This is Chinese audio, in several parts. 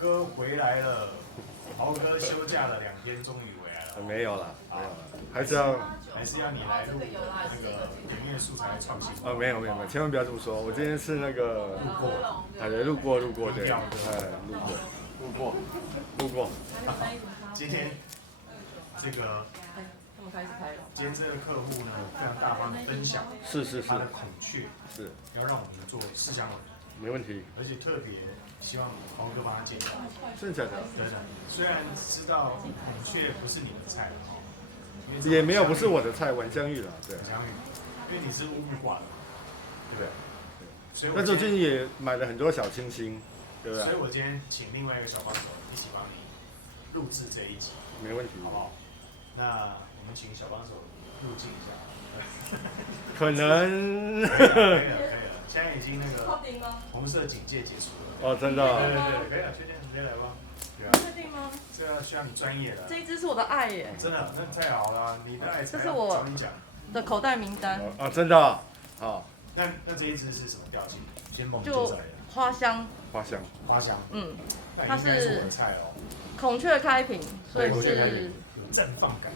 哥回来了，豪哥休假了2天，终于回来了。没有了，没有了，还是要你来录那个影音素材创新。没有，千万不要这么说。我今天是那个路过，对，路过。今天这个。他们开始拍了。今天这个客户呢，非常大方的分享，是他的孔雀，是要让我们做4香文，没问题。而且特别希望豪哥帮他介绍。真的假的？对的。虽然知道孔雀不是你的菜，也没有不是我的菜，晚香玉了，对。晚香玉，因为你是乌木挂的，对不对？所以那最近也买了很多小清新，对不对？所以我今天请另外一个小帮手一起帮你录制这一集，没问题，好不好？那我们请小帮手入镜一下。可能。可以了。现在已经那个红色警戒结束了。哦，真的。对，可以了，确定直接来吧。确定吗？这个需要你专业的。这一支是我的爱耶。真的，那太好了，你的爱才这是我找你讲的口袋名单。真的。好。那这一支是什么调性？先帮我们介绍一下。花香。花香。它是我的菜哦。孔雀开屏，所以是有绽放感。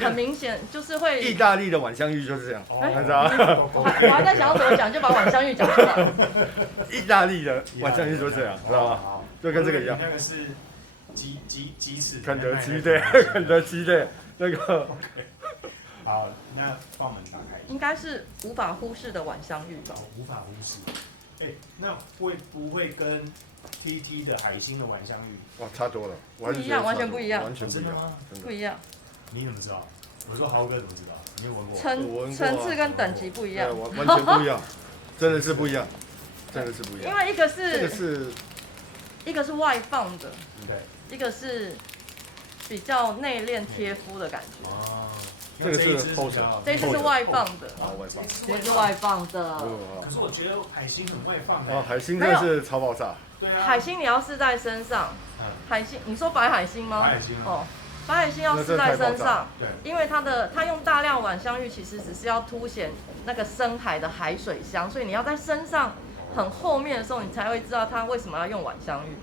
很明显就是会。意大利的晚香玉就是这样，看着。我还在想要怎么讲，就把晚香玉讲出来。意大利的晚香玉就是这样，知道吗？就跟这个一样。那个是鸡翅。肯德基的那个。好，那帮我们打开。应该是无法忽视的晚香玉吧？无法忽视。那会不会跟 TT 的海星的晚香玉？哇，差多了，不一样，完全不一样，不一样。你怎么知道？我说豪哥怎么知道？你有闻过？层次跟等级不一样，完全不一样，真的是不一样。因为一个是外放的，对，一个是比较内敛贴肤的感觉。这个是后层，这一支是外放的，这是外放的。可是我觉得海星很外放。海星真的是超爆炸。对啊。海星你要试在身上，海星你说白海星吗？白海星哦。白海星要试在身上，因为它用大量晚香玉，其实只是要凸显那个深海的海水香，所以你要在身上很后面的时候，你才会知道它为什么要用晚香玉。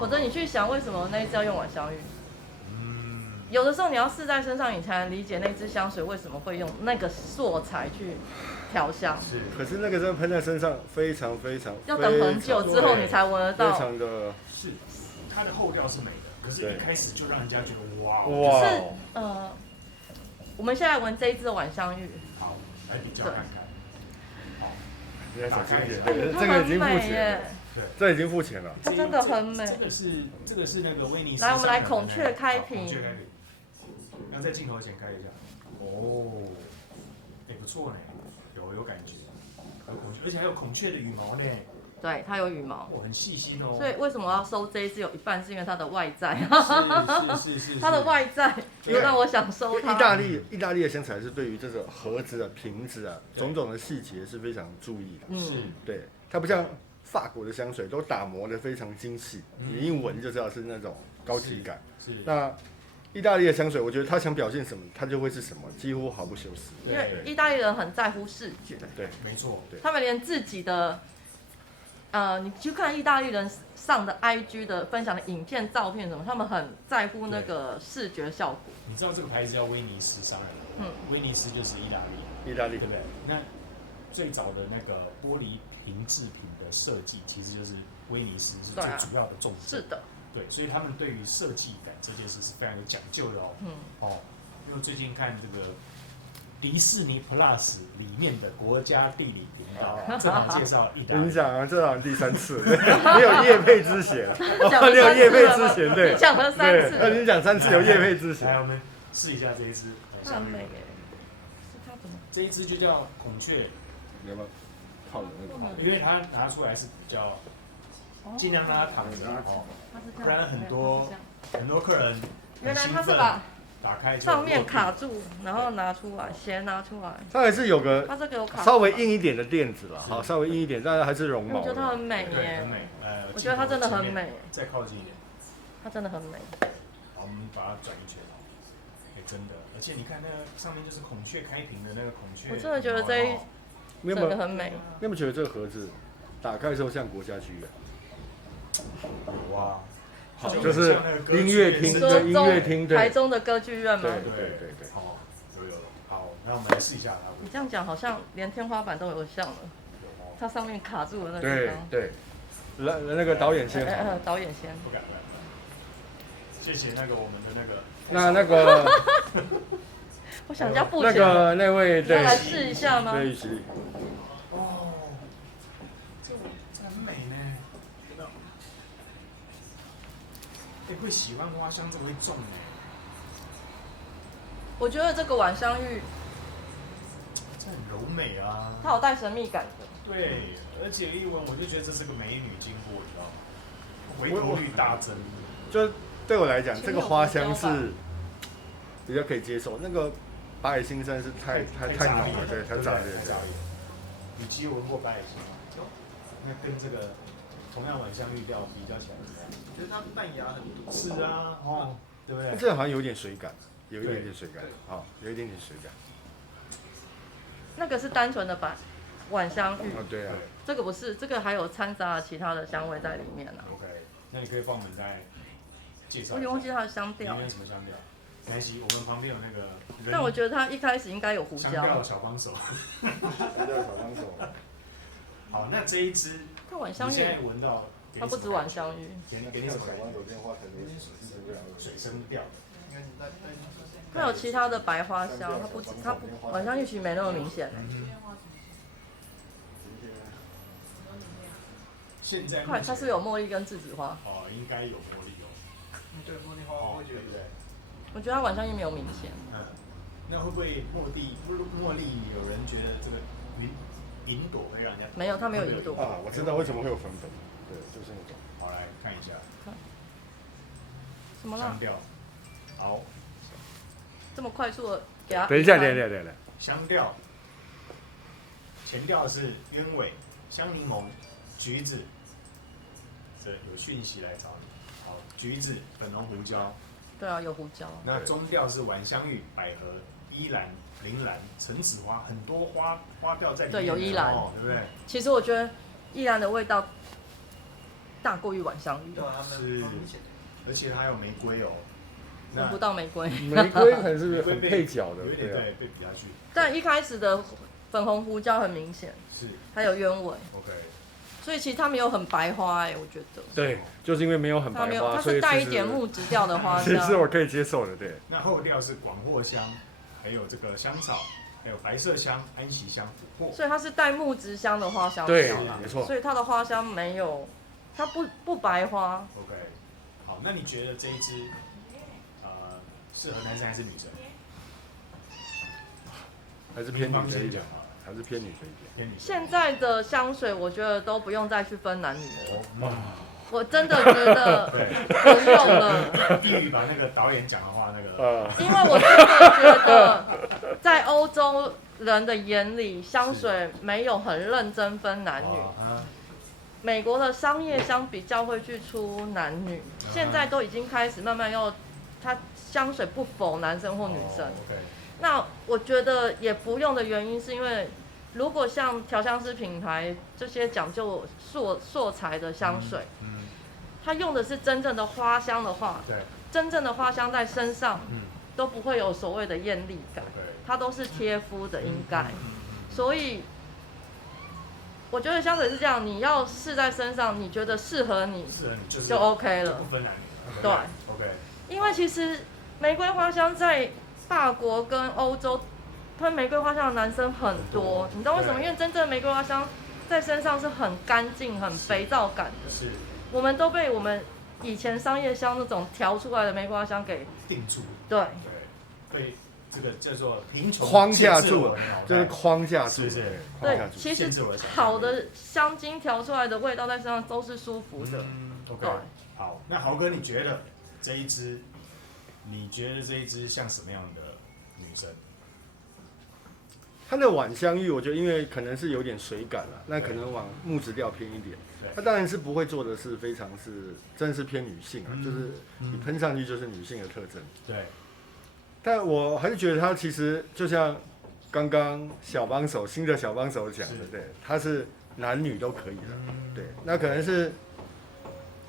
否则你去想为什么那一支要用晚香玉，有的时候你要试在身上，你才能理解那支香水为什么会用那个素材去调香。可是那个真的喷在身上非常要等很久之后你才闻得到。非常的是，它的后调是美的。可是，一开始就让人家觉得哇！是我们现在闻这一支的晚香玉。好，来比较看看。好，你来小心一点。这个已经付钱了，这已经付钱了。它真的很美。这个是那个威尼斯。来，我们来孔雀开屏。要在镜头前开一下。哦，不错呢，有感觉，有孔雀，而且还有孔雀的羽毛呢。对，它有羽毛，很细心哦。所以为什么我要收这一支？有一半是因为它的外在。是。它的外在让我想收它。意大利的香材是对于这个盒子啊、瓶子啊种种的细节是非常注意的。对，它不像法国的香水都打磨的非常精细，你一闻就知道是那种高级感。那意大利的香水，我觉得他想表现什么，它就会是什么，几乎毫不修饰。因为意大利人很在乎视觉。对，没错。他们连自己的。你去看意大利人上的 IG 的分享的影片、照片什么，他们很在乎那个视觉效果。你知道这个牌子叫威尼斯商人，威尼斯就是意大利，对不对？那最早的那个玻璃瓶制品的设计，其实就是威尼斯是最主要的重点。是的，对，所以他们对于设计感这件事是非常有讲究的哦。因为最近看这个迪士尼 Plus 里面的国家地理频道，正好介绍意大利。你讲啊，这好像第3次，你有业配之嫌，你有业配之嫌，对，讲了3次，你讲3次有业配之嫌。来，我们试一下这一支，很美耶，是它怎么？这一支就叫孔雀，有没有泡的那个？因为它拿出来是比较，尽量让它躺着哦，不然很多客人原来它是把。打开上面卡住，然后拿出来，鞋拿出来。它还是有个，它这个有卡，稍微硬一点的垫子了，好，稍微硬一点，但是还是绒毛。我觉得它很美耶，很美。我觉得它真的很美。再靠近一点，它真的很美。好，我们把它转一圈。真的，而且你看那个上面就是孔雀开屏的那个孔雀。我真的觉得这一整个很美。你有没有觉得这个盒子打开之后像国家剧一样？哇，好，就是音乐厅的音乐厅，对，台中的歌剧院吗？对，哦，有。好，那我们来试一下它。你这样讲好像连天花板都有像了，它上面卡住的那个地方。对，那个导演先，导演先。不敢。谢谢那个我们的那个。那个，我想叫付钱。那位对。来试一下吗？对，是。哦，这很美呢。会喜欢花香，这会重哎。我觉得这个晚香玉，这很柔美啊。它有带神秘感的。对，而且一闻我就觉得这是个美女经过，你知道吗？回头率大增。就对我来讲，这个花香是比较可以接受。那个白海星真的是太浓了，对，太炸裂。你其实闻过白海星吗？那跟这个同样晚香玉调比较起来怎么样？觉得它淡雅很多。是啊，哦，对不对？这好像有点水感，有一点点水感，好，有一点点水感。那个是单纯的晚香玉，对啊，这个不是，这个还有掺杂了其他的香味在里面呢。OK， 那你可以帮我们再介绍。我有点忘记它的香调。里面什么香调？没关系，我们旁边有那个。但我觉得它一开始应该有胡椒。香调小帮手。香调小帮手。好，那这一支，它晚香玉，你现在闻到，它不止晚香玉。给你什么？水生调。它有其他的白花香，它晚香玉其实没那么明显。现在它是不是有茉莉跟栀子花？哦，应该有茉莉哦。对，茉莉花，我觉得对。我觉得它晚香玉没有明显。那会不会茉莉有人觉得这个云朵会让人家没有，它没有云朵啊，我知道为什么会有粉粉，对，就是那种。好，来看一下。什么啦？香调。好。这么快速的给它。等一下。香调。前调是鸢尾、香柠檬、橘子。这有讯息来找你。好，橘子、粉红胡椒。对啊，有胡椒。那中调是晚香玉、百合、依兰、铃兰、橙子花，很多花调在里面。对，有依兰，对不对？其实我觉得依兰的味道大过于晚香玉。是，而且还有玫瑰哦。闻不到玫瑰。玫瑰可能是很配角的，对，被比下去。但一开始的粉红胡椒很明显。是。还有鸢尾。OK。所以其实它没有很白花我觉得。对，就是因为没有很白花，它是带一点木质调的花香。其实我可以接受的，对。那后调是广藿香，还有这个香草，还有白麝香、安息香、琥珀。所以它是带木质香的花香。对，没错。所以它的花香没有，它不白花。OK。好，那你觉得这一支适合男生还是女生？还是偏女生一点啊？还是偏女生一点？现在的香水，我觉得都不用再去分男女了。我真的觉得不用了。地狱把那个导演讲的话那个。因为我真的觉得，在欧洲人的眼里，香水没有很认真分男女。美国的商业香比较会去出男女，现在都已经开始慢慢要，它香水不否男生或女生。那我觉得也不用的原因是因为。如果像调香师品牌这些讲究塑材的香水，它用的是真正的花香的话，真正的花香在身上都不会有所谓的艳丽感，它都是贴肤的应该。所以我觉得香水是这样，你要试在身上，你觉得适合你就 OK 了。对 ，OK。因为其实玫瑰花香在法国跟欧洲。喷玫瑰花香的男生很多，你知道为什么？因为真正的玫瑰花香在身上是很干净、很肥皂感的。是。我们都被我们以前商业香那种调出来的玫瑰花香给定住。对。被这个叫做贫穷框架住，就是框架住。对，其实好的香精调出来的味道在身上都是舒服的。OK。好，那豪哥，你觉得这一支像什么样的女生？它的晚香玉，我觉得因为可能是有点水感了，那可能往木质调偏一点。它当然是不会做的是非常真的是偏女性啊，就是你喷上去就是女性的特征。对。但我还是觉得它其实就像刚刚新的小帮手讲的，对，它是男女都可以的。对，那可能是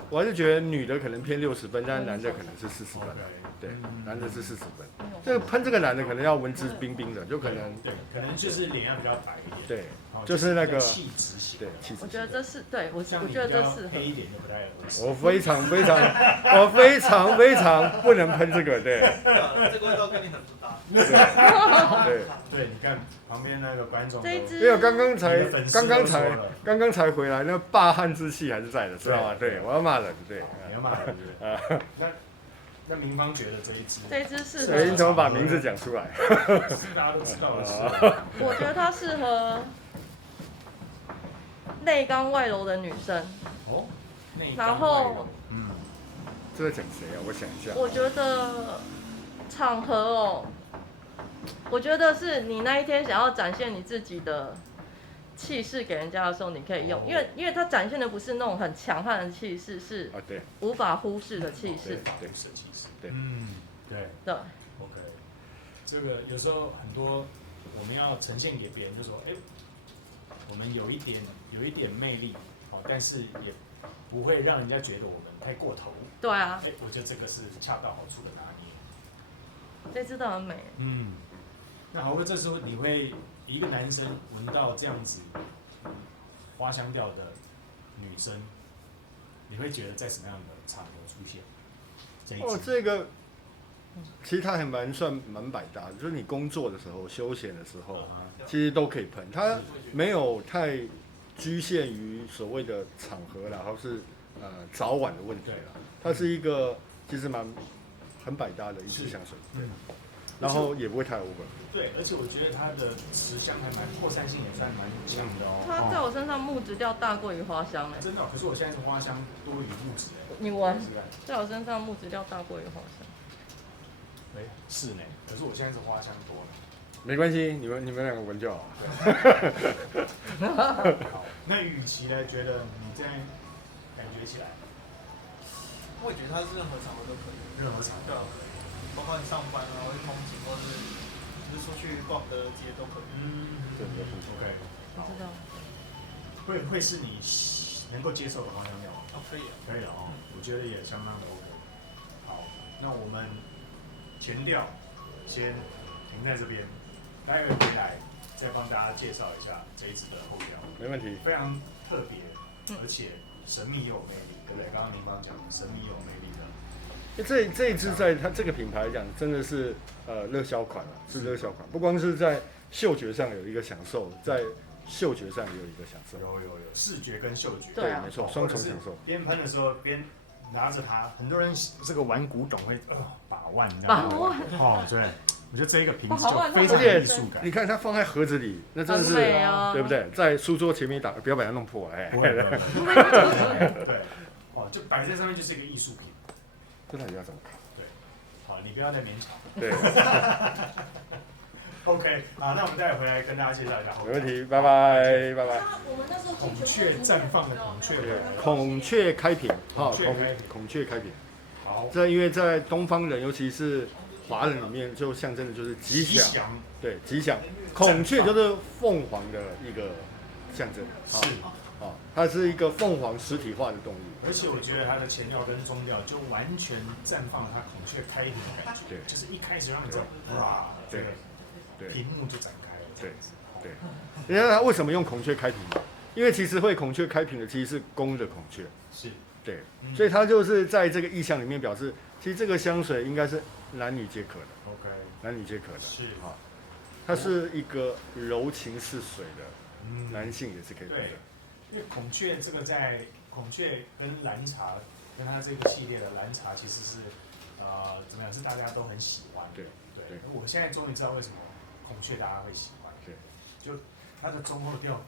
我还是觉得女的可能偏60分，但是男的可能是40分。对，男的是40分。这个喷这个男的可能要文质彬彬的，就可能对，可能就是脸要比较白一点。对，就是那个气质型。对，气质。我觉得这是对我觉得这适合。黑一点就不太合适。我非常不能喷这个，对。这个味道跟你很不搭。对，你看旁边那个观众，没有，刚刚才回来，那霸汉之气还是在的，知道吗？对，我要骂人，对，你要骂人，对。那明芳觉得这一支适合，你怎么把名字讲出来？大家都知道的事。我觉得它适合内刚外柔的女生。哦，然后，这在讲谁啊？我想一下。我觉得场合哦，我觉得是你那一天想要展现你自己的气势给人家的时候，你可以用，因为它展现的不是那种很强悍的气势，是无法忽视的气势。对，对。OK， 这个有时候很多我们要呈现给别人，就说，我们有一点魅力，但是也不会让人家觉得我们太过头。对啊。我觉得这个是恰到好处的拿捏。这支都很美。那好，这时候你会一个男生闻到这样子花香调的女生，你会觉得在什么样的场合出现？这个其实它还算蛮百搭的，就是你工作的时候、休闲的时候，其实都可以喷。它没有太局限于所谓的场合啦，或是早晚的问题啦。它是一个其实很百搭的一支香水，对。然后也不会太 over。对，而且我觉得它的持香还扩散性也算蛮强的哦。它在我身上木质调大过于花香真的，可是我现在是花香多于木质你闻，在我身上木質調大過於花香。是呢，可是我现在是花香多了。没关系，你们两个闻就好。好，那与其呢，觉得你这样感觉起来，我也觉得它是任何场合都可以。任何场合都可以，包括你上班啊，或者通勤，或者是出去逛的街都可以。对 ，OK。我知道。会是你能够接受的花香调吗？可以啊。可以了哦，我觉得也相当的 OK。好，那我们前调先停在这边，待会回来再帮大家介绍一下这一支的后调。没问题。非常特别，而且神秘又有魅力，对不对？刚刚您刚讲的神秘又有魅力的。这一支在它这个品牌来讲，真的是热销款了，是热销款。不光是在嗅觉上有一个享受，在嗅觉上也有一个享受。有，视觉跟嗅觉。对啊，没错，双重享受。边喷的时候边拿着它，很多人这个玩古董会把玩，你知道吗？把玩。哦，对，我觉得这一个瓶子就非常有艺术感。你看它放在盒子里，那真的是对不对？在书桌前面打，不要把它弄破，对，就摆在上面就是一个艺术品。这到底要怎么看？对，好，你不要再勉强。对。OK， 好，那我们待会回来跟大家介绍一下。没问题，拜拜。孔雀绽放的孔雀，孔雀开屏，孔雀开屏。好，这因为在东方人，尤其是华人里面，就象征的就是吉祥，对，吉祥。孔雀就是凤凰的一个象征，是。它是一个凤凰实体化的动物，而且我觉得它的前调跟中调就完全绽放了它孔雀开屏的感觉，对，就是一开始让你知道，哇，对，屏幕就展开了，对。你看它为什么用孔雀开屏吗？因为其实会孔雀开屏的其实是公的孔雀，是，对，所以它就是在这个意象里面表示，其实这个香水应该是男女皆可的 ，OK， 男女皆可的，是啊，它是一个柔情似水的，男性也是可以喷的。因为孔雀这个在孔雀跟蓝茶，跟它这个系列的蓝茶其实是怎么样？是大家都很喜欢。对。我现在终于知道为什么孔雀大家会喜欢。对。就它的中后调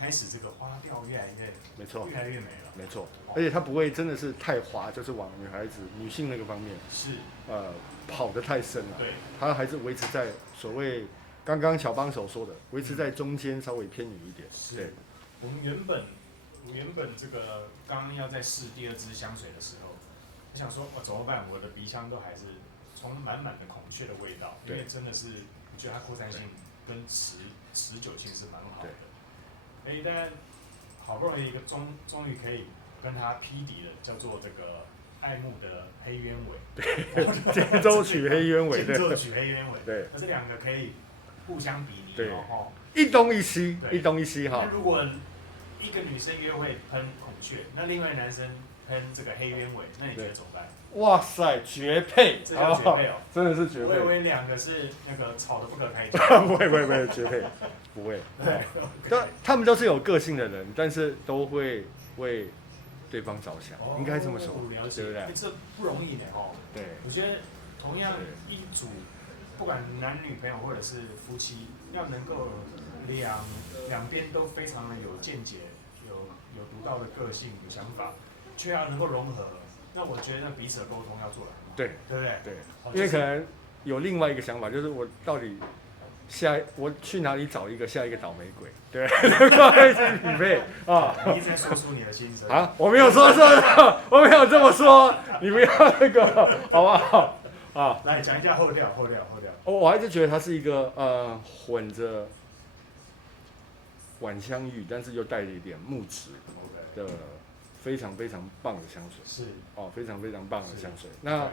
开始这个花调越来越，没错，越来越美了。没错。而且它不会真的是太滑，就是往女性那个方面是跑得太深了。对。它还是维持在所谓刚刚小帮手说的，维持在中间稍微偏女一点。是。我们原本这个刚刚要在试第二支香水的时候，我想说怎么办？我的鼻腔都还是充满满的孔雀的味道，因为真的是我觉得它扩散性跟持久性是蛮好的。但好不容易一个终于可以跟他匹敌的叫做这个爱慕的黑鸢尾，间奏曲黑鸢尾，间奏曲黑鸢尾，对，那这两个可以互相比拟，对哦，一东一西，一东一西哈。那如果一个女生约会喷孔雀，那另外一个男生喷这个黑鸢尾，那你觉得怎么办？哇塞，绝配！这叫绝配哦，真的是绝配。我以为两个是那个吵得不可开交。不会，绝配，不会。对，他们都是有个性的人，但是都会为对方着想，应该这么说，对不对？这不容易的哦。对，我觉得同样一组，不管男女朋友或者是夫妻，要能够两边都非常的有见解，有独到的个性、有想法，却要能够融合。那我觉得彼此的沟通要做得很好，对，对不对？对，因为可能有另外一个想法，就是我到底我去哪里找下一个倒霉鬼？对，能够一起匹配啊！你一直在说出你的心声啊！我没有说我没有这么说，你不要那个，好不好？啊，来讲一下后调。我还是觉得它是一个混着晚香玉，但是又带了一点木质的。非常非常棒的香水，是哦，非常非常棒的香水，那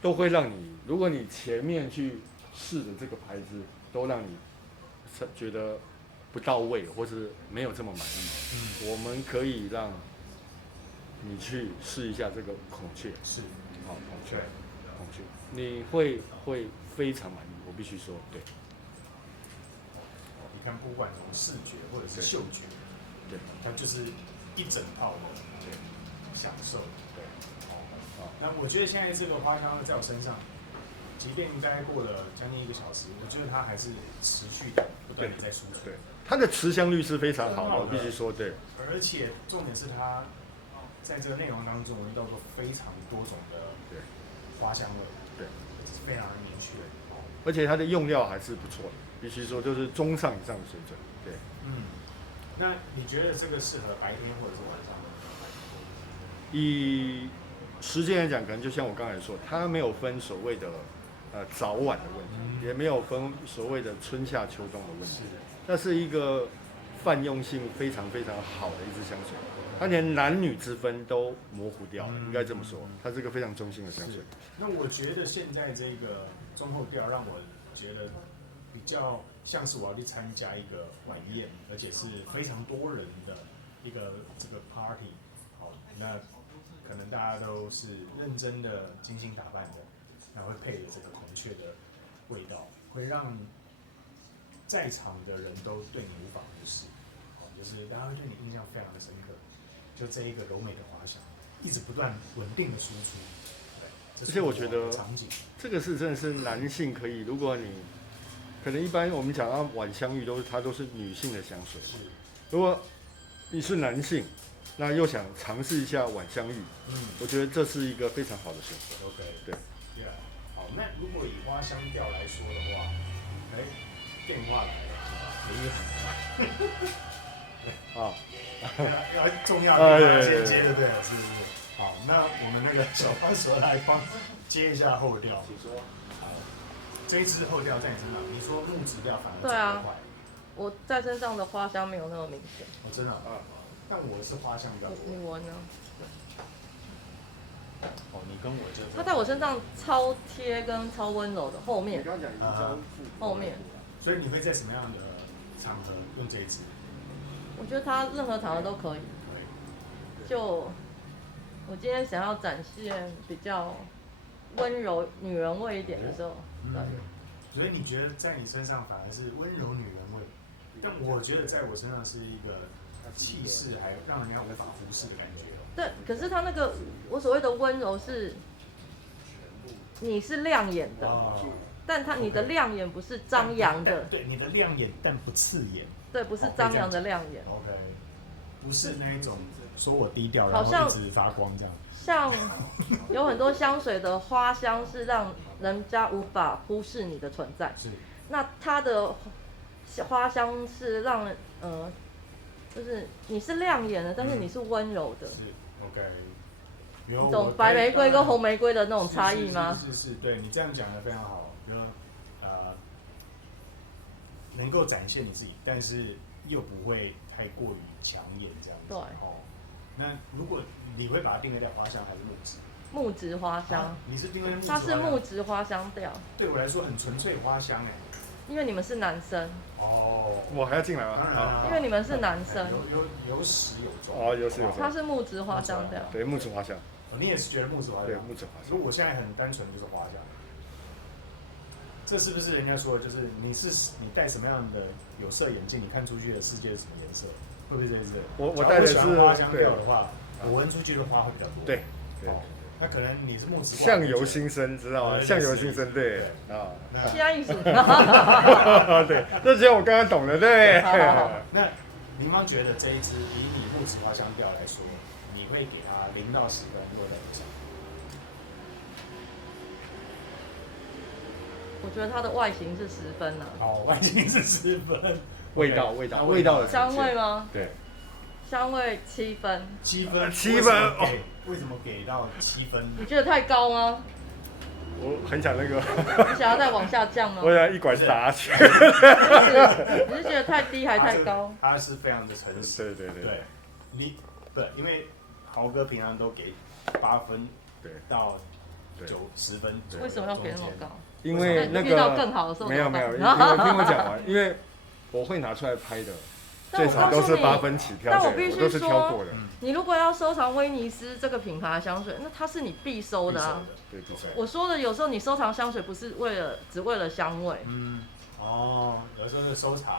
都会让你，如果你前面去试的这个牌子都让你觉得不到位，或是没有这么满意，我们可以让你去试一下这个孔雀，是，好，孔雀，你会非常满意，我必须说，对。你看，不管从视觉或者是嗅觉，对，它就是一整套的享受，对，那我觉得现在这个花香在我身上，即便应该过了将近1个小时，我觉得它还是持续的不断的在输出。对，它的持香率是非常好的，我必须说，对。而且重点是它在这个内容当中，我遇到过非常多种的花香味，对，非常的明确。而且它的用料还是不错的，必须说就是中上以上的水准，对。那你觉得这个适合白天或者是晚上？以时间来讲，可能就像我刚才说，它没有分所谓的早晚的问题，也没有分所谓的春夏秋冬的问题。那是一个泛用性非常非常好的一支香水，它连男女之分都模糊掉了，应该这么说，它是一个非常中性的香水。那我觉得现在这个中后调让我觉得比较像是我要去参加一个晚宴，而且是非常多人的一个这个 party， 好，那可能大家都是认真的、精心打扮的，然后会配着这个孔雀的味道，会让在场的人都对你无法忽视，就是大家会对你印象非常的深刻。就这一个柔美的花香，一直不断稳定的输出。而且我觉得这个是真的是男性可以，如果你可能一般我们讲到晚香玉它都是女性的香水，如果你是男性，那又想尝试一下晚香玉，我觉得这是一个非常好的选择。OK， 对，好，那如果以花香调来说的话，电话来了，啊，要重要的先接就对了，是不是？好，那我们那个小帮手来帮接一下后调。请说。这一支后调在你身上，你说木质调反而对啊，我在身上的花香没有那么明显。真的啊，但我是花香比较多。你闻呢？哦，你跟我就。它在我身上超贴跟超温柔的后面。你刚刚讲后面。所以你会在什么样的场合用这一支？我觉得它任何场合都可以。就我今天想要展现比较温柔女人味一点的时候，对。所以你觉得在你身上反而是温柔女人味，但我觉得在我身上是一个气势还让人家无法忽视的感觉。对，可是它那个我所谓的温柔是，你是亮眼的，但你的亮眼不是张扬的。对，你的亮眼但不刺眼。对，不是张扬的亮眼。OK， 不是那一种说我低调，然后一直发光这样。像有很多香水的花香是让人家无法忽视你的存在。是。那它的花香是让就是你是亮眼的，但是你是温柔的。是 OK。你懂白玫瑰跟红玫瑰的那种差异吗？是，对你这样讲的非常好。比如能够展现你自己，但是又不会太过于抢眼这样子。对。那如果你会把它定位在花香还是木质？木质花香，你是定位木质？它是木质花香调。对我来说很纯粹花香哎。因为你们是男生。哦，我还要进来吗？因为你们是男生。有始有终。哦，有始有终。它是木质花香调。对，木质花香。你也是觉得木质花香？对，木质花香。如果我现在很单纯就是花香，这是不是人家说的？就是你戴什么样的有色眼镜，你看出去的世界是什么颜色？会不会这是？我戴的是花香调的话，我闻出去的花会比较多。对。那可能你是木质相由心生，知道吗？相由心生，对啊。其他艺术。对，这只有我刚刚懂的，对。那您方觉得这一支以你木质花香调来说，你会给它0到10分，落在多少？我觉得它的外形是10分了。哦，外形是10分。味道的香味吗？对。香味7分。7分。为什么给到7分？你觉得太高吗？我很想那个。你想要再往下降吗？我想一管打去。你是觉得太低还太高？他是非常的诚实。对。因为豪哥平常都给8分，到10分。为什么要给那么高？因为那个遇到更好的时候没有，你听我讲完，因为我会拿出来拍的。最少都是8分起跳，但我必须说，你如果要收藏威尼斯这个品牌的香水，那它是你必收的啊。对，必收。我说的有时候你收藏香水不是只为了香味。有时候是收藏。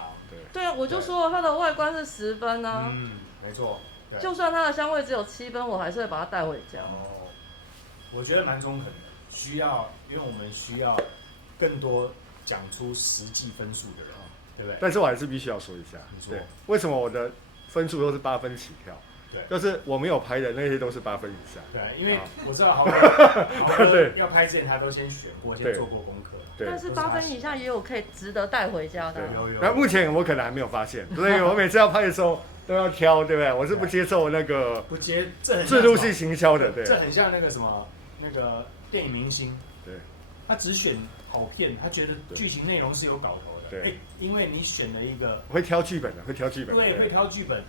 对啊，我就说它的外观是10分啊。没错。就算它的香味只有7分，我还是会把它带回家。我觉得蛮中肯的，因为我们需要更多讲出实际分数的人。对不对？但是我还是必须要说一下，对，为什么我的分数都是8分起跳？对，就是我没有拍的那些都是8分以下。对，因为我知道豪哥要拍之前他都先选过，先做过功课。对，但是8分以下也有可以值得带回家的。有。那目前我可能还没有发现，所以我每次要拍的时候都要挑，对不对？我是不接受那个制度性行销的，对。这很像那个什么那个电影明星，对，他只选好片，他觉得剧情内容是有搞头。对，因为你选了一个会挑剧本的，对，会挑剧本，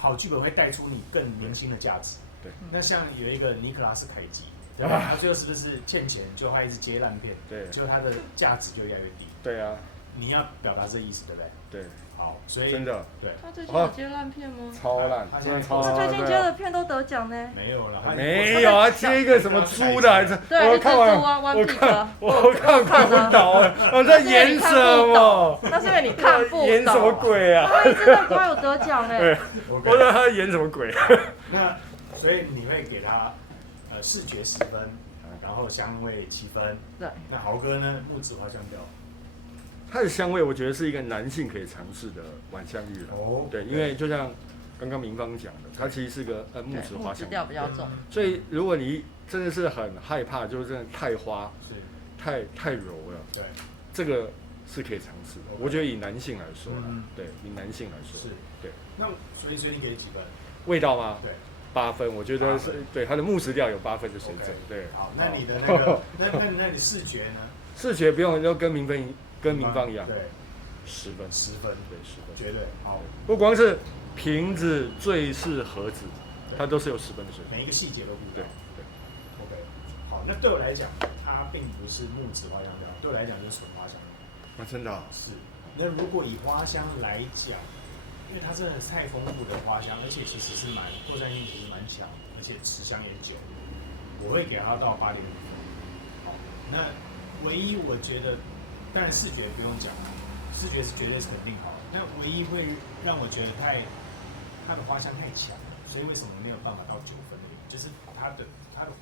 好剧本会带出你更年轻的价值。对，那像有一个尼克拉斯凯奇，对吧？他最后是不是欠钱，就他一直接烂片，对，就他的价值就越来越低。对啊，你要表达这意思，对不对？对。好，所以真的对。他最近有接烂片吗？超烂，真的超烂。他最近接的片都得奖呢。没有了，没有啊，接一个什么猪的还是？对，我看完，我看不懂，我在演什么？那是因为你看不懂。演什么鬼啊？他真的他有得奖哎。我知道他演什么鬼。那所以你会给他视觉10分，然后香味7分。对。那豪哥呢？木质花香调。它的香味，我觉得是一个男性可以尝试的晚香玉了。对，因为就像刚刚明芳讲的，它其实是个木质花香，调比较重。所以如果你真的是很害怕，就是真的太花，太柔了，对，这个是可以尝试的。我觉得以男性来说，对，以男性来说，是，对。那所以你给几分？味道吗？对，8分，我觉得是对它的木质调有8分的水准。对。好，那你的那个，那你视觉呢？视觉不用，就跟明芳一样，对，10分，对，10分，绝对好。不光是瓶子、坠饰、盒子，它都是有10分的水准，每一个细节都不一样。对 ，OK， 好，那对我来讲，它并不是木质花香调，对我来讲就是纯花香。真的是。那如果以花香来讲，因为它真的是太丰富的花香，而且其实是扩散性其实蛮强，而且持香也久，我会给它到8.5分。好，那唯一我觉得。当然视觉不用讲，视觉是绝对是肯定好的。但唯一会让我觉得它的花香太强，所以为什么没有办法到9分的原因，就是它的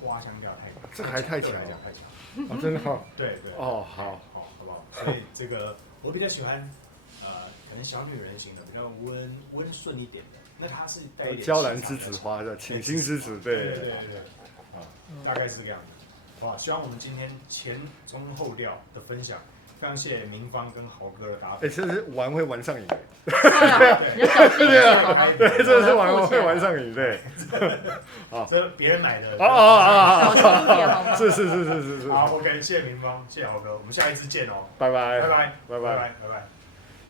花香调太强。这还太强，太强。真的好。对。哦，好不好？所以这个我比较喜欢，可能小女人型的，比较温顺一点的。那它是带一点娇兰栀子花的，倾心栀子，对。大概是这个样子。好吧，希望我们今天前中后调的分享。非常谢谢明芳跟豪哥的搭配。真是玩会玩上瘾。对啊，你要小心一点好吗？对，真的是会玩上瘾，对。好，这别人买的。小心一点好吗？是。好 ，OK， 谢谢明芳，谢谢豪哥，我们下一次见哦。拜拜。拜拜。